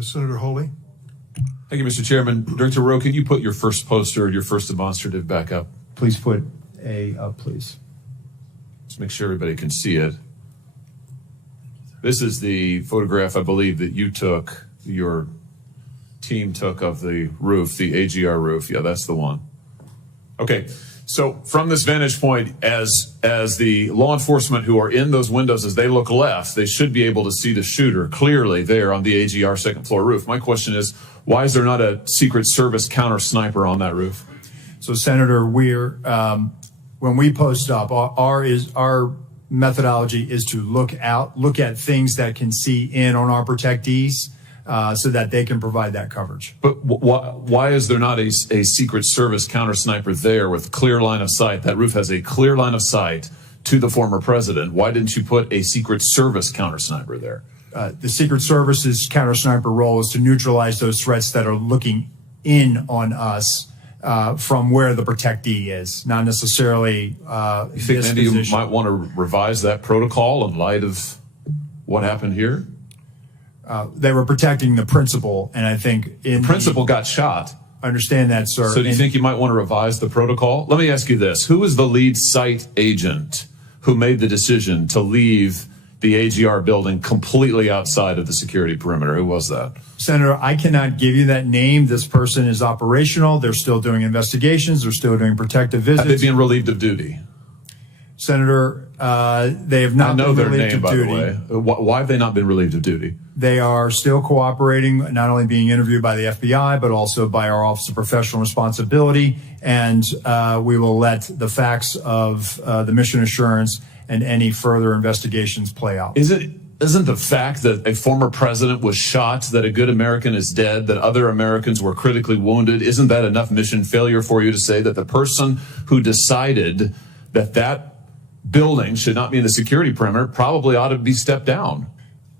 Senator Hawley. Thank you, Mr. Chairman. Director Rowe, can you put your first poster, your first demonstrative back up? Please put A up, please. Just make sure everybody can see it. This is the photograph, I believe, that you took, your team took of the roof, the AGR roof. Yeah, that's the one. Okay, so from this vantage point, as the law enforcement who are in those windows, as they look left, they should be able to see the shooter clearly there on the AGR second floor roof. My question is, why is there not a Secret Service counter sniper on that roof? So, Senator, we're when we post up, our methodology is to look at things that can see in on our protectees, so that they can provide that coverage. But why is there not a Secret Service counter sniper there with clear line of sight? That roof has a clear line of sight to the former president. Why didn't you put a Secret Service counter sniper there? The Secret Service's counter sniper role is to neutralize those threats that are looking in on us from where the protectee is, not necessarily you think maybe you might want to revise that protocol in light of what happened here? They were protecting the principal, and I think the principal got shot. Understand that, sir. So do you think you might want to revise the protocol? Let me ask you this. Who was the lead site agent who made the decision to leave the AGR building completely outside of the security perimeter? Who was that? Senator, I cannot give you that name. This person is operational. They're still doing investigations. They're still doing protective visits. Have they been relieved of duty? Senator, they have not been relieved of duty. By the way. Why have they not been relieved of duty? They are still cooperating, not only being interviewed by the FBI, but also by our Office of Professional Responsibility. And we will let the facts of the mission assurance and any further investigations play out. Isn't the fact that a former president was shot, that a good American is dead, that other Americans were critically wounded, isn't that enough mission failure for you to say that the person who decided that building should not be in the security perimeter probably ought to be stepped down?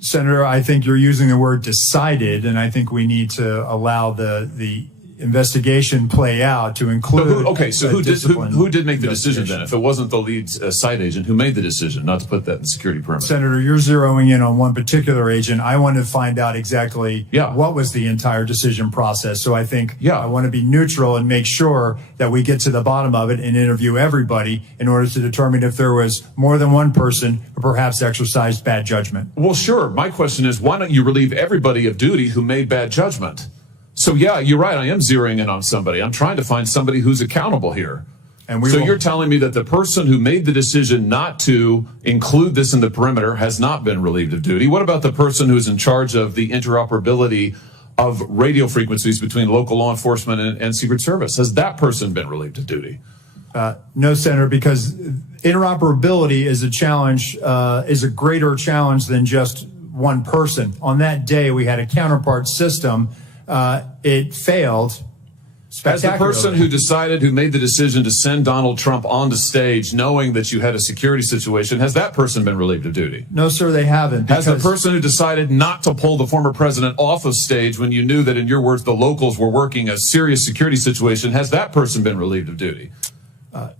Senator, I think you're using the word decided, and I think we need to allow the investigation play out to include. Who did make the decision then? If it wasn't the lead site agent, who made the decision not to put that in the security perimeter? Senator, you're zeroing in on one particular agent. I want to find out exactly what was the entire decision process. So I think I want to be neutral and make sure that we get to the bottom of it and interview everybody in order to determine if there was more than one person who perhaps exercised bad judgment. Well, sure. My question is, why don't you relieve everybody of duty who made bad judgment? So, yeah, you're right. I am zeroing in on somebody. I'm trying to find somebody who's accountable here. And you're telling me that the person who made the decision not to include this in the perimeter has not been relieved of duty. What about the person who's in charge of the interoperability of radio frequencies between local law enforcement and Secret Service? Has that person been relieved of duty? No, Senator, because interoperability is a challenge, is a greater challenge than just one person. On that day, we had a counterpart system. It failed spectacularly. As the person who made the decision to send Donald Trump onto stage knowing that you had a security situation, has that person been relieved of duty? No, sir, they haven't. Has the person who decided not to pull the former president off of stage when you knew that, in your words, the locals were working a serious security situation, has that person been relieved of duty?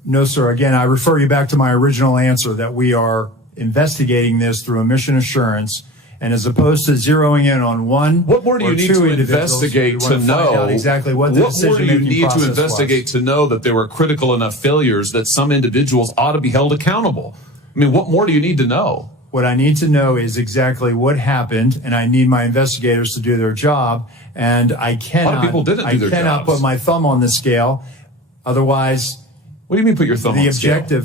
No, sir. Again, I refer you back to my original answer that we are investigating this through a mission assurance. And as opposed to zeroing in on one, what more do you need to investigate to know exactly what the decision-making process was? What more do you need to investigate to know that there were critical enough failures that some individuals ought to be held accountable? I mean, what more do you need to know? What I need to know is exactly what happened, and I need my investigators to do their job. And I cannot. A lot of people didn't do their jobs. I cannot put my thumb on the scale. Otherwise, what do you mean put your thumb on the scale?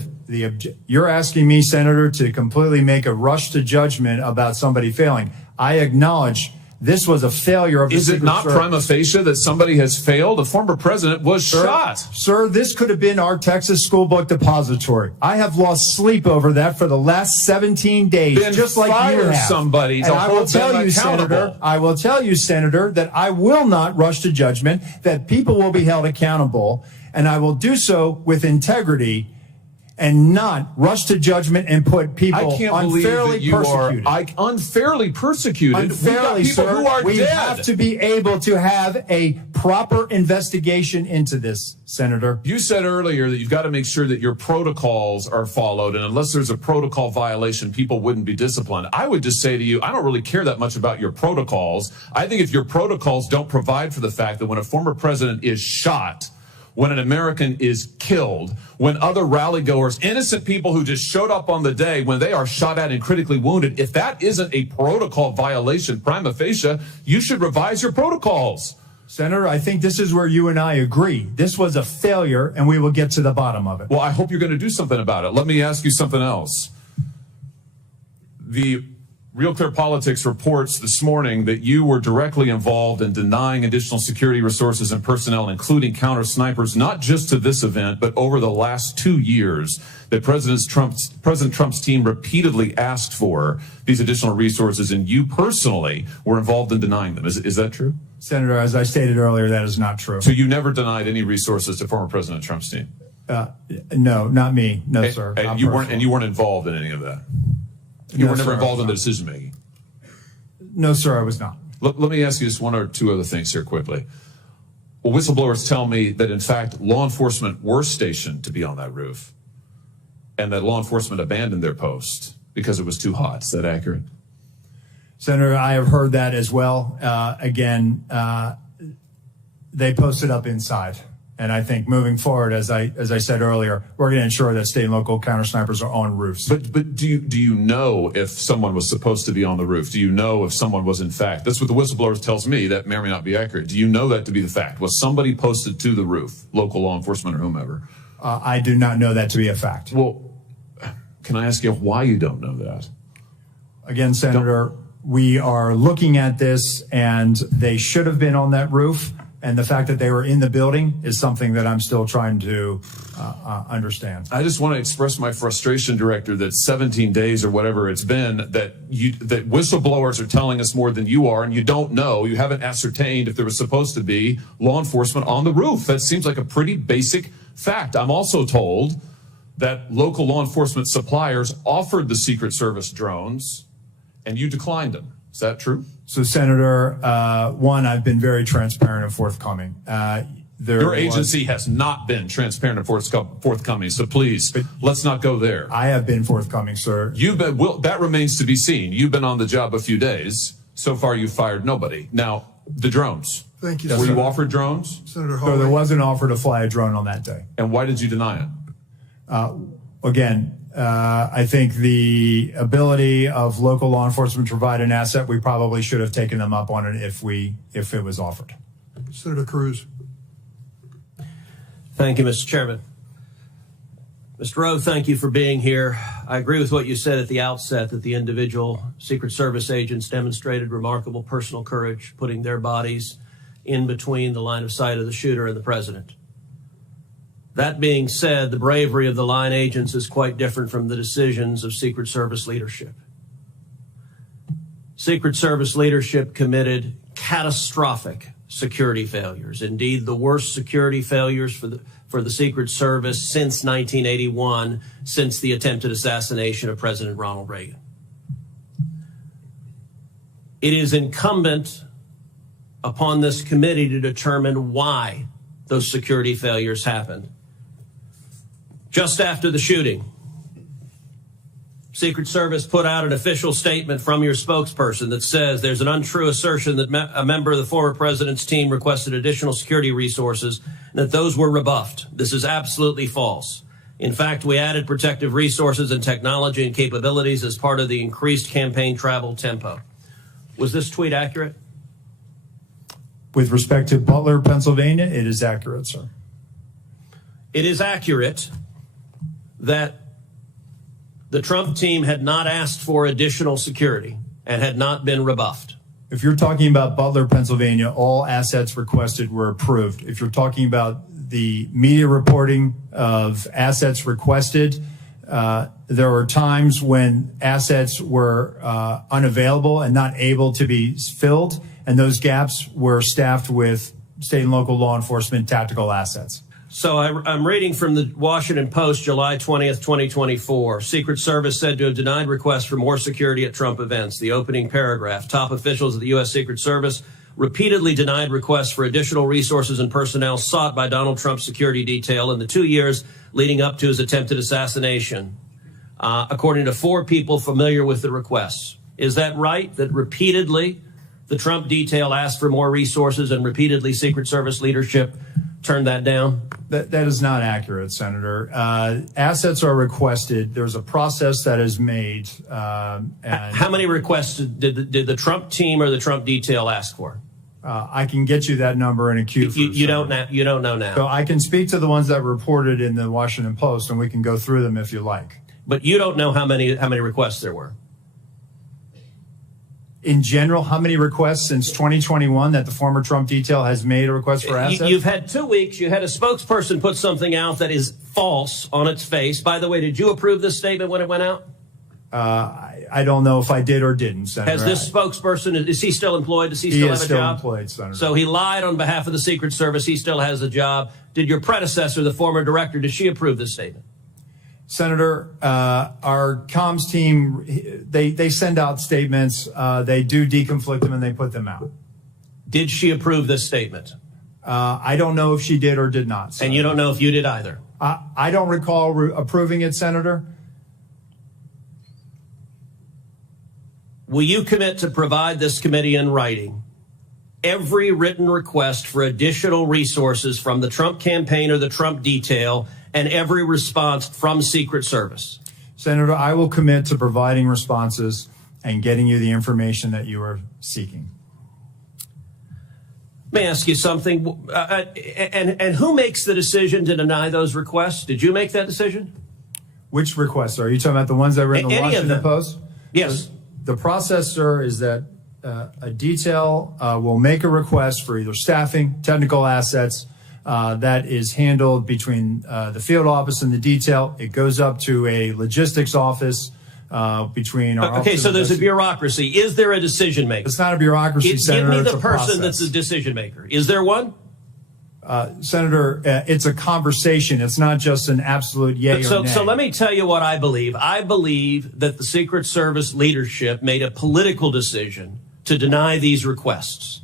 You're asking me, Senator, to completely make a rush to judgment about somebody failing. I acknowledge this was a failure of the Is it not prima facie that somebody has failed? A former president was shot. Sir, this could have been our Texas school book depository. I have lost sleep over that for the last 17 days, then just like you have. Somebody to hold them accountable. I will tell you, Senator, that I will not rush to judgment, that people will be held accountable, and I will do so with integrity. and not rush to judgment and put people I can't believe that you persecuted. are unfairly persecuted. Unfairly, We've got people sir, who are we dead. have to be able to have a proper investigation into this, Senator. You said earlier that you've got to make sure that your protocols are followed, and unless there's a protocol violation, people wouldn't be disciplined. I would just say to you, I don't really care that much about your protocols. I think if your protocols don't provide for the fact that when a former president is shot, when an American is killed, when other rally goers, innocent people who just showed up on the day, when they are shot at and critically wounded, if that isn't a protocol violation prima facie, you should revise your protocols. Senator, I think this is where you and I agree. This was a failure, and we will get to the bottom of it. Well, I hope you're going to do something about it. Let me ask you something else. The Real Clear Politics reports this morning that you were directly involved in denying additional security resources and personnel, including counter snipers, not just to this event, but over the last 2 years, that President Trump's team repeatedly asked for these additional resources, and you personally were involved in denying them. Is that true? Senator, as I stated earlier, that is not true. So you never denied any resources to former President Trump's team? No, not me. No, sir. And you weren't involved in any of that? You were never involved in the decision making? No, sir, I was not. Let me ask you just one or two other things here quickly. Well, whistleblowers tell me that, in fact, law enforcement were stationed to be on that roof and that law enforcement abandoned their post because it was too hot. Is that accurate? Senator, I have heard that as well. Again, they posted up inside. And I think moving forward, as I said earlier, we're going to ensure that state and local counter snipers are on roofs. But do you know if someone was supposed to be on the roof? Do you know if someone was in fact? That's what the whistleblowers tells me. That may or may not be accurate. Do you know that to be the fact? Was somebody posted to the roof, local law enforcement or whomever? I do not know that to be a fact. Well, can I ask you why you don't know that? Again, Senator, we are looking at this, and they should have been on that roof. And the fact that they were in the building is something that I'm still trying to understand. I just want to express my frustration, Director, that 17 days or whatever it's been, that whistleblowers are telling us more than you are, and you don't know, you haven't ascertained if there was supposed to be law enforcement on the roof. That seems like a pretty basic fact. I'm also told that local law enforcement suppliers offered the Secret Service drones, and you declined them. Is that true? So, Senator, one, I've been very transparent and forthcoming. Your agency has not been transparent and forthcoming, so please, let's not go there. I have been forthcoming, sir. That remains to be seen. You've been on the job a few days. So far, you've fired nobody. Now, the drones. Thank you, Were Senator. you offered drones? Senator Hawley. So there was an offer to fly a drone on that day. And why did you deny it? Again, I think the ability of local law enforcement to provide an asset, we probably should have taken them up on it if it was offered. Senator Cruz. Thank you, Mr. Chairman. Mr. Rowe, thank you for being here. I agree with what you said at the outset, that the individual Secret Service agents demonstrated remarkable personal courage, putting their bodies in between the line of sight of the shooter and the president. That being said, the bravery of the line agents is quite different from the decisions of Secret Service leadership. Secret Service leadership committed catastrophic security failures, indeed the worst security failures for the Secret Service since 1981, since the attempted assassination of President Ronald Reagan. It is incumbent upon this committee to determine why those security failures happened. Just after the shooting, Secret Service put out an official statement from your spokesperson that says there's an untrue assertion that a member of the former president's team requested additional security resources and that those were rebuffed. This is absolutely false. In fact, we added protective resources and technology and capabilities as part of the increased campaign travel tempo. Was this tweet accurate? With respect to Butler, Pennsylvania, it is accurate, sir. It is accurate that the Trump team had not asked for additional security and had not been rebuffed. If you're talking about Butler, Pennsylvania, all assets requested were approved. If you're talking about the media reporting of assets requested, there were times when assets were unavailable and not able to be filled, and those gaps were staffed with state and local law enforcement tactical assets. So I'm reading from the Washington Post, July 20th, 2024. Secret Service said to have denied requests for more security at Trump events. The opening paragraph, top officials of the U.S. Secret Service repeatedly denied requests for additional resources and personnel sought by Donald Trump's security detail in the 2 years leading up to his attempted assassination, according to 4 people familiar with the requests. Is that right, that repeatedly the Trump detail asked for more resources and repeatedly Secret Service leadership turned that down? That is not accurate, Senator. Assets are requested. There's a process that is made. And how many requests did the Trump team or the Trump detail ask for? I can get you that number in a queue. You don't know now. So I can speak to the ones that reported in the Washington Post, and we can go through them if you like. But you don't know how many requests there were. In general, how many requests since 2021 that the former Trump detail has made a request for assets? You've had 2 weeks. You had a spokesperson put something out that is false on its face. By the way, did you approve this statement when it went out? I don't know if I did or didn't, Senator. Has this spokesperson, is he still employed? Does he still have a job? He is still employed, Senator. So he lied on behalf of the Secret Service. He still has a job. Did your predecessor, the former director, did she approve this statement? Senator, our comms team, they send out statements. They do deconflict them and they put them out. Did she approve this statement? I don't know if she did or did not, Senator. And you don't know if you did either? I don't recall approving it, Senator. Will you commit to provide this committee in writing every written request for additional resources from the Trump campaign or the Trump detail and every response from Secret Service? Senator, I will commit to providing responses and getting you the information that you are seeking. Let me ask you something. And who makes the decision to deny those requests? Did you make that decision? Which requests? Are you talking about the ones that were in the Washington Post? Yes. The process, sir, is that a detail will make a request for either staffing, technical assets, that is handled between the field office and the detail. It goes up to a logistics office between our Okay, so there's a bureaucracy. Is there a decision maker? It's not a bureaucracy, Senator. Give me the person that's a decision maker. Is there one? Senator, it's a conversation. It's not just an absolute yay or nay. So let me tell you what I believe. I believe that the Secret Service leadership made a political decision to deny these requests.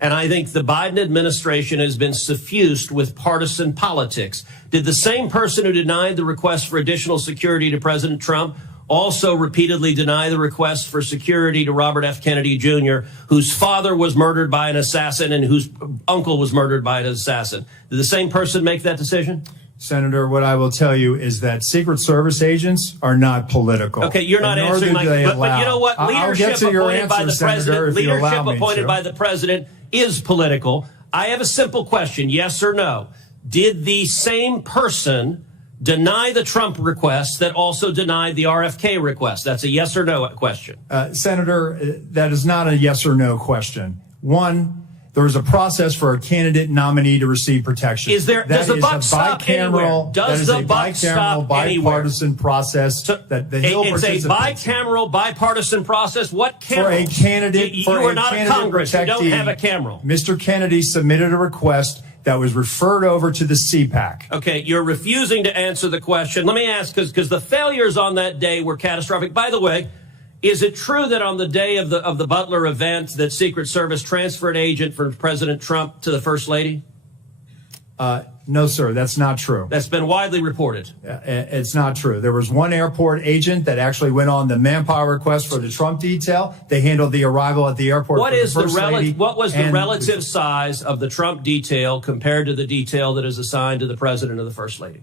And I think the Biden administration has been suffused with partisan politics. Did the same person who denied the request for additional security to President Trump also repeatedly deny the request for security to Robert F. Kennedy Jr., whose father was murdered by an assassin and whose uncle was murdered by an assassin? Did the same person make that decision? Senator, what I will tell you is that Secret Service agents are not political. Okay, you're not answering my question. But you know what? Leadership appointed by the president, leadership appointed by the president is political. I have a simple question, yes or no. Did the same person deny the Trump request that also denied the RFK request? That's a yes or no question. Senator, that is not a yes or no question. One, there is a process for a candidate nominee to receive protection. Does the buck stop anywhere? Does the buck stop anywhere? Bipartisan process that the Hill It's a bicameral, bipartisan process. What cameral? For a candidate, you are not a Congress. You don't have a cameral. Mr. Kennedy submitted a request that was referred over to the CPAC. Okay, you're refusing to answer the question. Let me ask, because the failures on that day were catastrophic. By the way, is it true that on the day of the Butler event that Secret Service transferred agent from President Trump to the First Lady? No, sir, that's not true. That's been widely reported. It's not true. There was one airport agent that actually went on the manpower request for the Trump detail. They handled the arrival at the airport. What was the relative size of the Trump detail compared to the detail that is assigned to the President or the First Lady?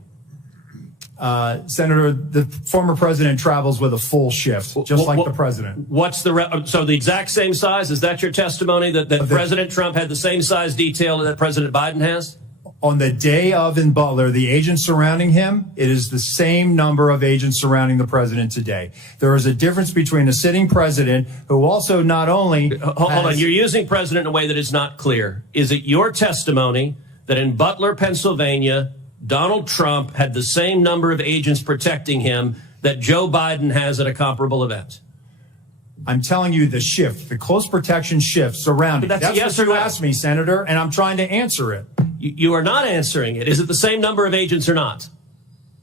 Senator, the former president travels with a full shift, just like the president. What's so the exact same size? Is that your testimony that President Trump had the same size detail that President Biden has? On the day of in Butler, the agents surrounding him, it is the same number of agents surrounding the president today. There is a difference between a sitting president who also not only Hold on, you're using president in a way that is not clear. Is it your testimony that in Butler, Pennsylvania, Donald Trump had the same number of agents protecting him that Joe Biden has at a comparable event? I'm telling you the shift, the close protection shift surrounding. That's yes what you asked me, Senator, and I'm trying to answer it. You are not answering it. Is it the same number of agents or not?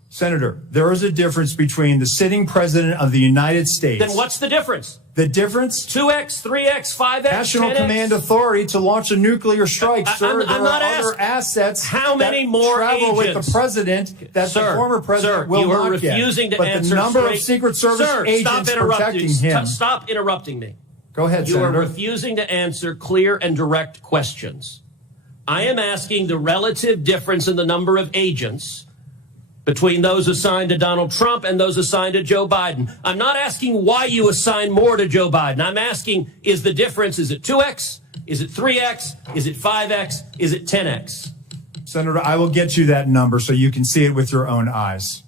Senator, there is a difference between the sitting president of the United States. Then what's the difference? The difference? 2x, 3x, 5x, National 10x? Command Authority to launch a nuclear strike, sir. I'm not there are other assets how many that more travel agents? with the president that the former president will you are not refusing get. to But answer the number straight. of Secret Service Sir, agents protecting him. Stop interrupting me. Go ahead, You Senator. are refusing to answer clear and direct questions. I am asking the relative difference in the number of agents between those assigned to Donald Trump and those assigned to Joe Biden. I'm not asking why you assign more to Joe Biden. I'm asking, is the difference, is it 2x? Is it 3x? Is it 5x? Is it 10x? Senator, I will get you that number so you can see it with your own eyes.